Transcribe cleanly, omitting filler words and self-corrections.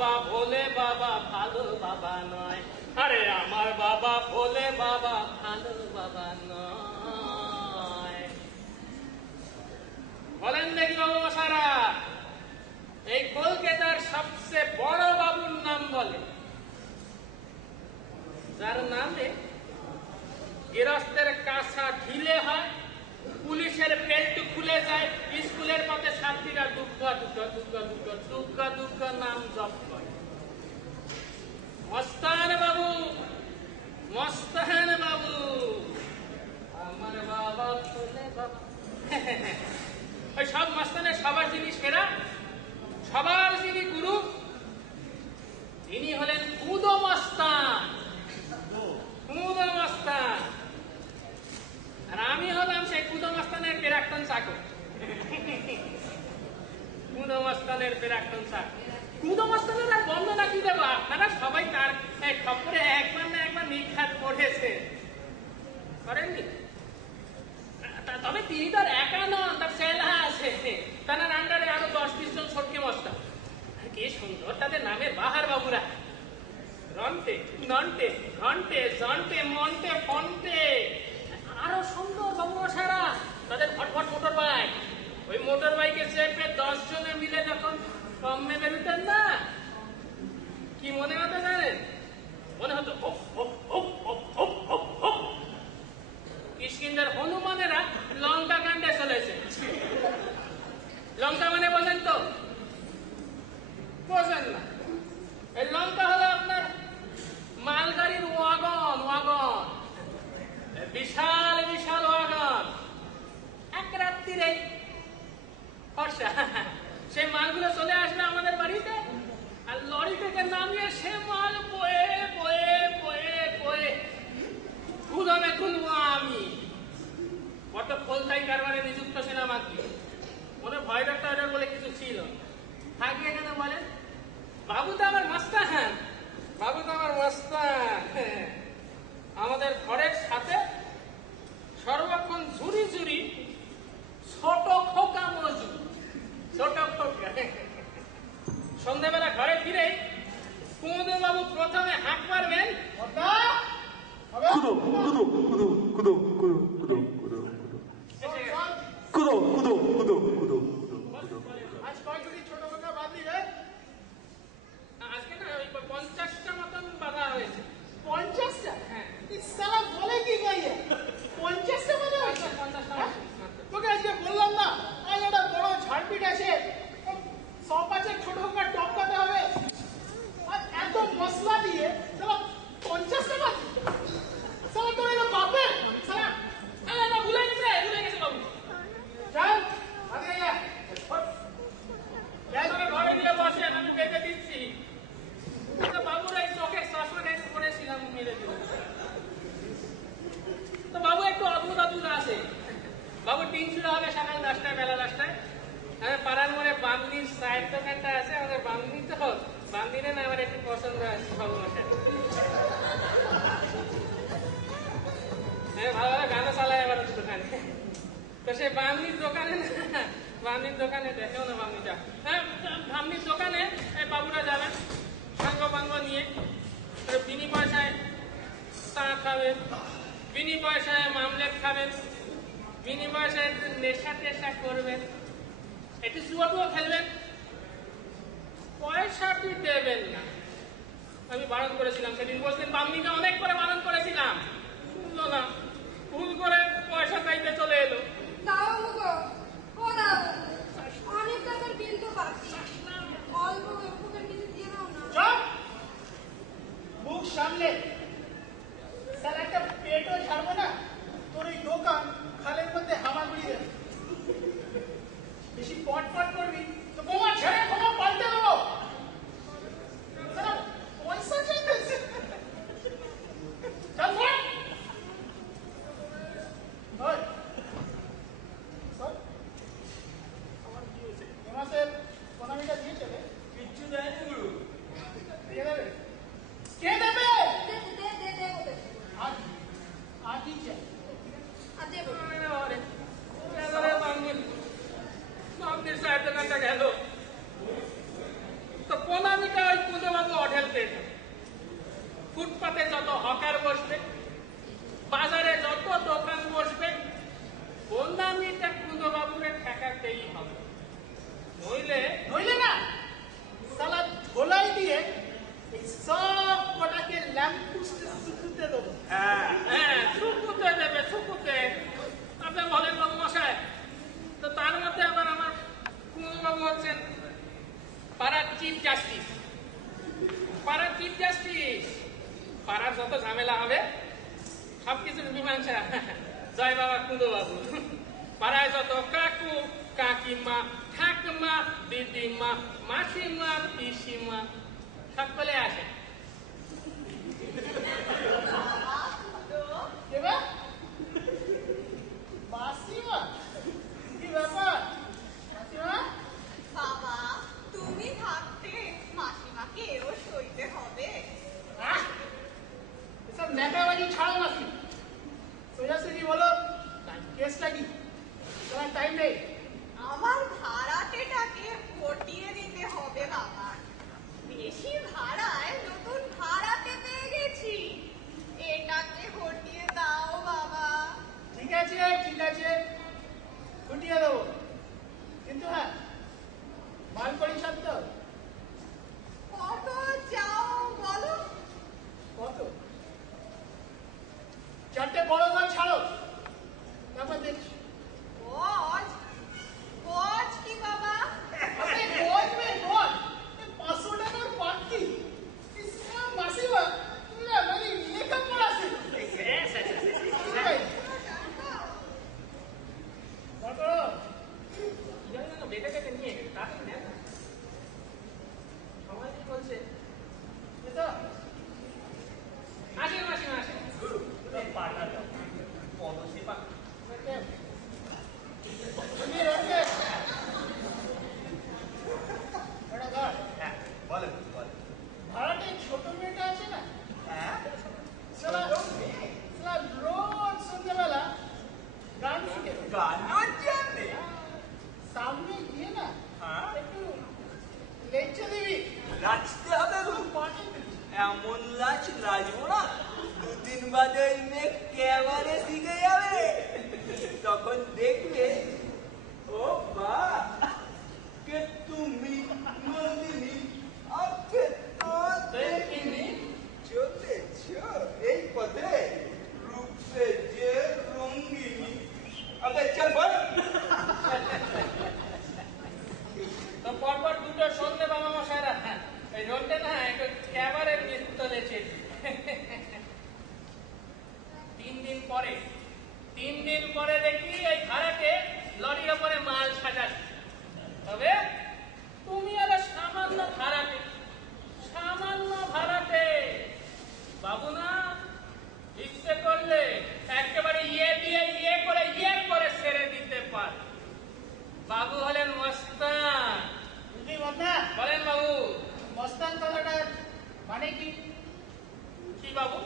বাবা ভোলে বাবা ভালো বাবা নয়, আরে আমার বাবা ভোলে বাবা ভালো বাবা নয়। বলেন দেখি বাবু মশারা, এই কলকাতার সবচেয়ে বড় বাবুর নাম বলে, যার নামে গৃহস্থের কাঁচা ঢিলে হয়, পুলিশের বেল্ট খুলে যায়, স্কুলের পথে ছাত্রীরা দুগ্গা দুগ্গা দুগ্গা দুগ্গা দুগ্গা দুগ্গা নাম জপ করে। মস্তান বাবু, মস্তান বাবু, আমার বাবা ভোলে বাবা। ওই সব মস্তানের সবার যিনি সেরা, সবার যিনি গুরু, তিনি হলেন কুদো মস্তান। কুদো মস্তান, আর আমি হলাম সেই কুদো মস্তানের প্রাক্তন চাকর। কুদো মস্তানের প্রাক্তন চাকর। কুদো মস্তানের আর বর্ণনা কি দেবো, আপনারা সবাই তার খবরে একবার না একবার নিঘাত পড়েছে, করেননি? তবে তিনি তার একা নন, তার ছেলা আছে, তার আন্ডারে আরো 10-20 জন সটকে মস্তান। কি সুন্দর তাদের নামের বাহার বাবুরা, রন্টে নন্টে ঘন্টে জন্টে মন্টে ফন্টে, আরো সুন্দর বাবু মশারা তাদের ফটফট মোটর বাইক। ওই মোটর বাইকে চেপে 10 জনে মিলে যখন কমে বেরোতেন না, কি মনে হতো জানেন? মনে হতো কিষ্কিন্ধার হনুমানেরা লঙ্কা কাণ্ডে চলেছে। লঙ্কা মানে বোঝেন তো? বোঝেন না। এই লঙ্কা হলো আপনার মালগাড়ির ওয়াগন, ওয়াগন, বিশাল বিশাল ওয়াগন। এক রাত্রিরে ফর্সা সেই মালগুলো চলে আসবে আমাদের বাড়িতে, আর লরি থেকে নামিয়ে সে মাল বয়ে বয়ে বয়ে বয়ে গুদামে তুলবো আমি। কত খোলতাই কারবারে নিযুক্ত ছিলাম আর কি, মনে ভয় ডাক্তার বলে কিছু ছিল। থাকি এখানে বলেন, বাবু তো আমার মাস্তান, বাবু তো আমার মাস্তান। আমাদের ঘরের সাথে সর্বক্ষণ ঝুরি ঝুরি ছোট খোকা মজুর, ছোট খোকা। সন্ধ্যাবেলা ঘরে ফিরে কুমুদুর বাবু প্রথমে হাঁক মারবেন, কুদো কুদো কুদো কুদো কুদো কুদো কুদো কুদো কুদো কুদো কুদো। আজ কয়জনই ছোট খোকা বাঁধলি রে? আজকে না ওই 50টা মতন বাঁধা হয়েছে। 50টা? হ্যাঁ। সালা বলে কি গাইয়া 50টা মানে? 50টা। তোকে আজকে বললাম না, আজ একটা বড় ঝাড়পিট আছে, 100-5 ছোট খোকা টপকাতে হবে, আর এত মশলা দিয়ে সালা 50টা বাকি। সালা তোর এটা বাপে সালা না ভুলে গেছে, ভুলে গেছে বাবু। চল আগে যা। ঘরে গিয়ে বসে আমি বেঁধে দিচ্ছি। বাবুর এই চোখে চশমাটা একটু পড়েছিলাম, মেরে দিল। তো বাবু একটু অদ্ভুত অদ্ভুত আছে। বাবু টিন ছিল হবে সকাল 10টায়, বেলা 10টায়। পাড়ার মোড়ে বান্দির চায়ের দোকানটা আছে, আমাদের বান্দি তো বান্দিরে না আমার একটু পছন্দ আছে বাবু মশাই। হ্যাঁ, ভালো ভালো গানও চালায় আবার দোকানে। তো সেই বান্দির দোকানে না, বান্দির দোকানে দেখেও না বান্দিটা। হ্যাঁ, বান্দির দোকানে বাবুরা যাবেন সাঙ্গ পাঙ্গ নিয়ে, বিনি পয়সায় চা খাবেন, বিনি পয়সায় মামলেট খাবেন, বিনি পয়সায় একটু নেশা টেশা করবেন, একটু জুয়াটুও খেলবেন, পয়সাটি দেবেন না। আমি বারণ করেছিলাম সেদিন, বলছেন বামনিকে অনেক করে বারণ করেছিলাম, শুনলো না, ভুল করে পয়সা চাইতে চলে এলো। দাও মুগো, ও দাও, অনেক টাকার বিল তো বাকি, অল্প উপকার কিছু দিয়ে দাও না। চল মুখ সামলে, সালা একটা পেটও ছাড়বো না, তোর এই দোকান খালের মধ্যে হামাগুড়ি দেবে। বেশি পট পট করবি তো বোমা ছেড়ে বোমা পাল্টে দেবো। পয়সা চাইতেছে, চল বল। আমার কি হয়েছে? এ মাসের ইকোনমিটা দিয়ে চলে কিচ্ছু দেয়নি গুরু। দিয়ে দেবে? কে দেবে? আর কি চাই? বামনির চায়ের দোকানটা গেল, তো প্রণামিকা ওই আসছিস পাড়ার যত ঝামেলা হবে সবকিছুর মীমাংসা জয় বাবা কুঁদো বাবু। পাড়ায় যত কাকু কাকিমা ঠাকুমা দিদিমা মাসিমা পিসিমা সকলে আসে। এবার মাসিমা কি ব্যাপার মাসিমা? বাবা তুমি থাকতে মাসিমাকে এও সইতে হবে। আহ, এসব নেতাবাজি ছাড়ো মাসি, সোজাসুজি বলো কেসটা কি? তোমার টাইম নেই। আমার ভাড়াটেটাকে হটিয়ে দিতে হবে বাবা। বেশি ভাড়ায় নতুন ভাড়াটে পেয়ে গেছি, এটাকে হটিয়ে দাও বাবা। ঠিক আছে ঠিক আছে, ছুটিয়ে দেবো, কিন্তু হ্যাঁ মাল করি সব তো। কত চাও বলো? কত? 4টে বড় গান ছাড়ো, তারপর দেখছি। গজ? গজ কি বাবা? আরে গজ বে গজ, 500 টাকার পাত্তি। মাসিমা তুমি না মানে লেখাপড়া ছিল। বেঁধে বেঁধে নিয়ে গেছে তাড়াতাড়ি দেখ না। সময় নেই বলছে। আসেন মাসিমা আসেন। ভাড়াটে ছোট মেয়েটা আছে না, সালা রোজ সন্ধ্যেবেলা গান শিখে সামনে গিয়ে না একটু লেকচার দিবি। নাচতে হবে গো। পানি এমন নাচ নাচবো না, 2-3 বাদে ওই মেয়ে ক্যাবারে শিখে যাবে। তখন দেখবে ও বা কে তুমি নন্দিনী আকে তো দেখিনি চলেছ এই পথে রূপে যে রঙ্গিনী। আগে চল বল। তো পরপর দুটো সন্ধে বাবা মশাইরা এই রোডে না একটু ক্যাবারের মিস চলেছে। 3 দিন পরে দেখি এই ভাড়াকে লরির ওপরে মাল সাজাচ্ছে। তবে তুমি আর সামান্য ভাড়াটে বাবু না, ইচ্ছে করলে একেবারে ইয়ে করে ছেড়ে দিতে পার। বাবু হলেন মস্তান। বুঝলি বন্ধা? বলেন বাবু। মস্তান কথাটার মানে কি? কি বাবু?